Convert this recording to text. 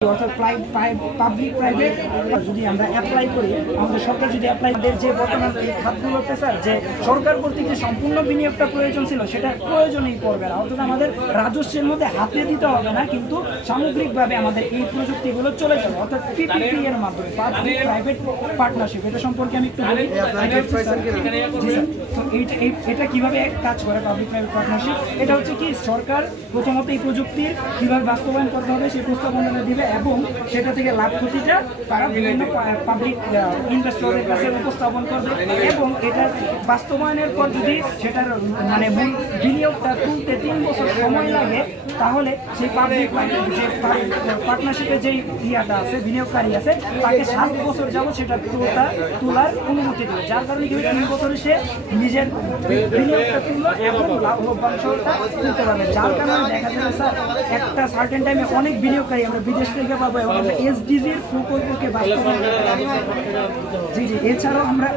অর্থাৎ public private যদি আমরা অ্যাপ্লাই করি আমাদের সরকার যদি অ্যাপ্লাই যে বর্তমান খাতগুলোতে স্যার যে সরকার কর্তৃক যে সম্পূর্ণ বিনিয়োগটা প্রয়োজন ছিল সেটা প্রয়োজনই পড়বে না। অর্থাৎ আমাদের রাজস্বের মধ্যে হাতে দিতে হবে না কিন্তু সামগ্রিকভাবে আমাদের এই প্রযুক্তিগুলো চলে যাবে। অর্থাৎ পিপিপি এর মাধ্যমে পাবলিক প্রাইভেট পার্টনারশিপ এটা সম্পর্কে আমি একটু বলি। তো এটা কীভাবে কাজ করে পাবলিক প্রাইভেট পার্টনারশিপ এটা হচ্ছে কি সরকার প্রথমত এই প্রযুক্তির কীভাবে বাস্তবায়ন করতে হবে সেই প্রস্তাবনাটা দিবে। এবং সেটা থেকে লাভ ক্ষতিটা তারা বিভিন্ন পাবলিক ইনভেস্টরের কাছে উপস্থাপন করবে এবং এটা বাস্তবায়নের পর যদি সেটার মানে বিনিয়োগটা তুলতে তিন বছর সময় লাগে তাহলে সেই পাবলিক যে পার্টনারশিপের যেই ইয়াটা আছে বিনিয়োগকারী আছে তাকে সাত বছর যাব সেটা তোলা তোলার অনুমতি দেবে যার কারণে কি হয়, তিন বছরে সে নিজের বিনিয়োগটা তুললো এবং লাভ লভ্যাংশটা তুলতে পারবে যার কারণে দেখা যাবে স্যার একটা সার্টেন টাইমে অনেক বিনিয়োগকারী আমরা বিদেশ থেকে পাবো এবং আমরা এসডিজির প্রকল্পকে বাস্তবায়ন। জি জি এছাড়াও আমরা